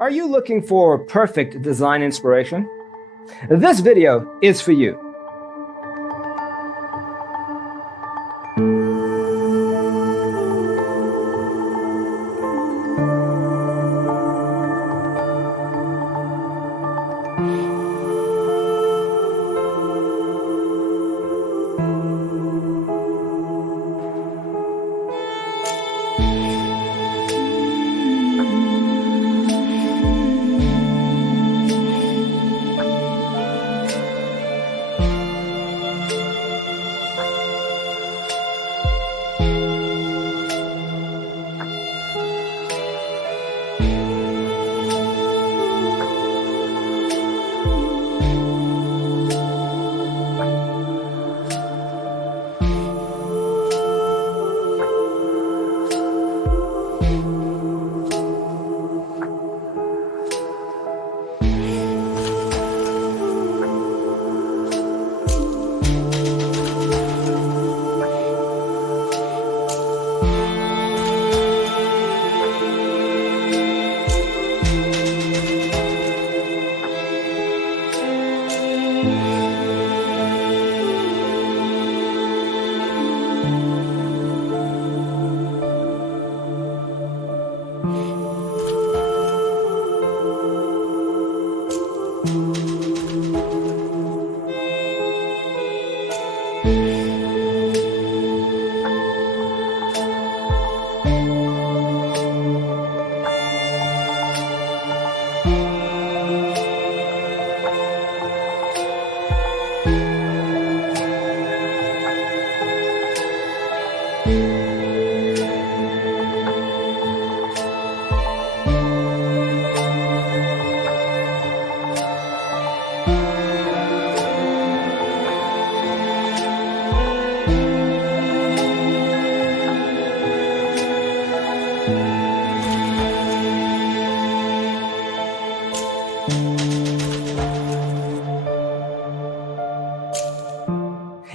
Are you looking for perfect design inspiration? This video is for you.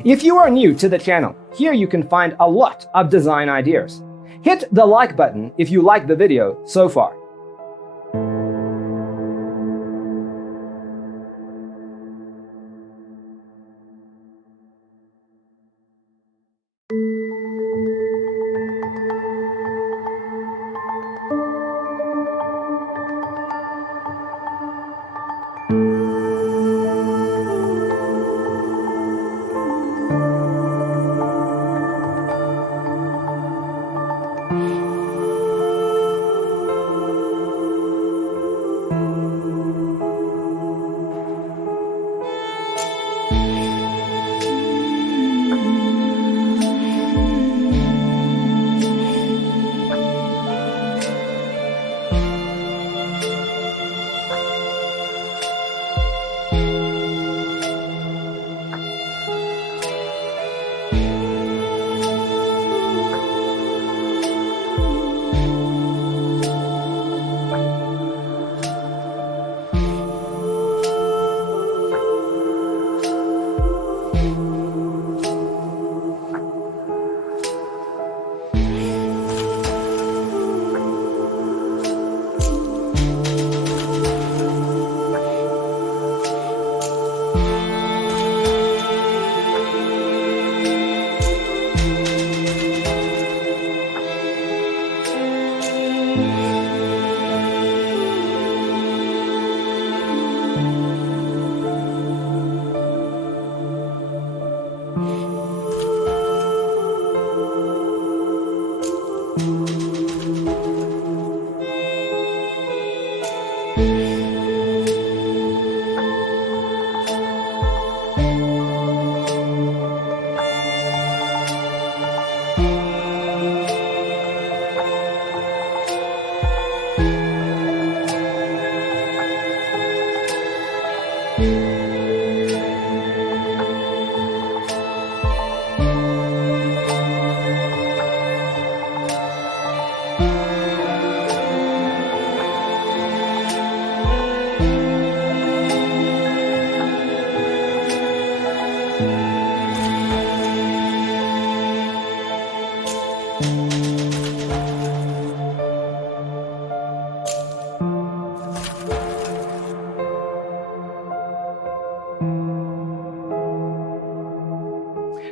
If you are new to the channel, here you can find a lot of design ideas. Hit the like button if you like the video so far.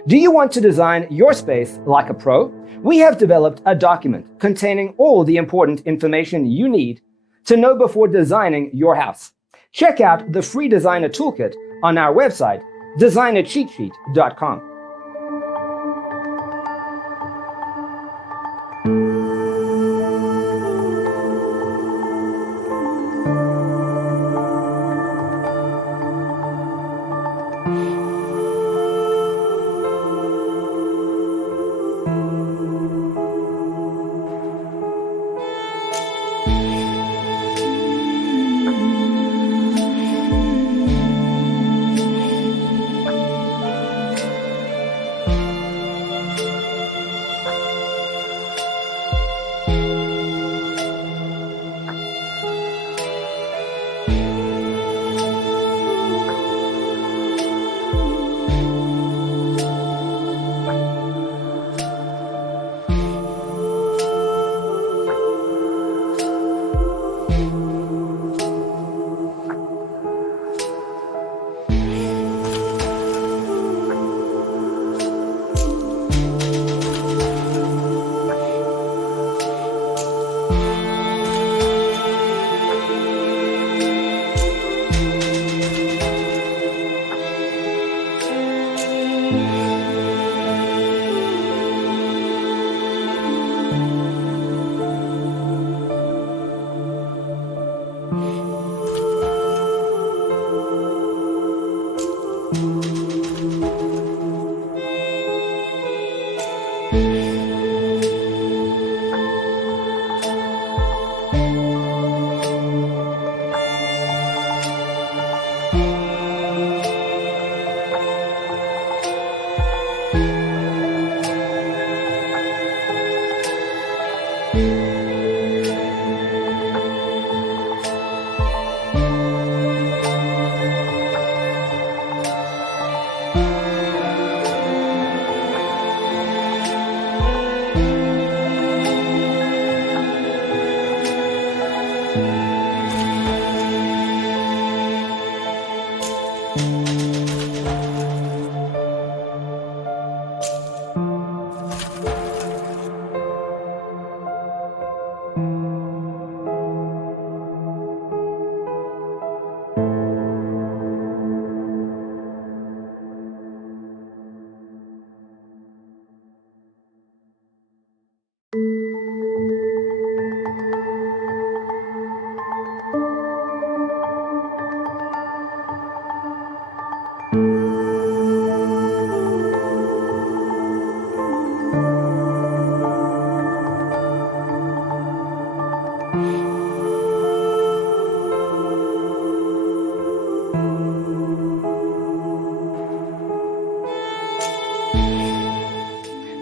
Do you want to design your space like a pro? We have developed a document containing all the important information you need to know before designing your house. Check out the free designer toolkit on our website, designercheatsheet.com.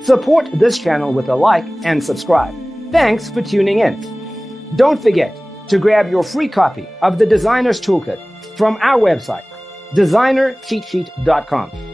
Support this channel with a like and subscribe. Thanks for tuning in. Don't forget to grab your free copy of the Designer's Toolkit from our website, designercheatsheet.com.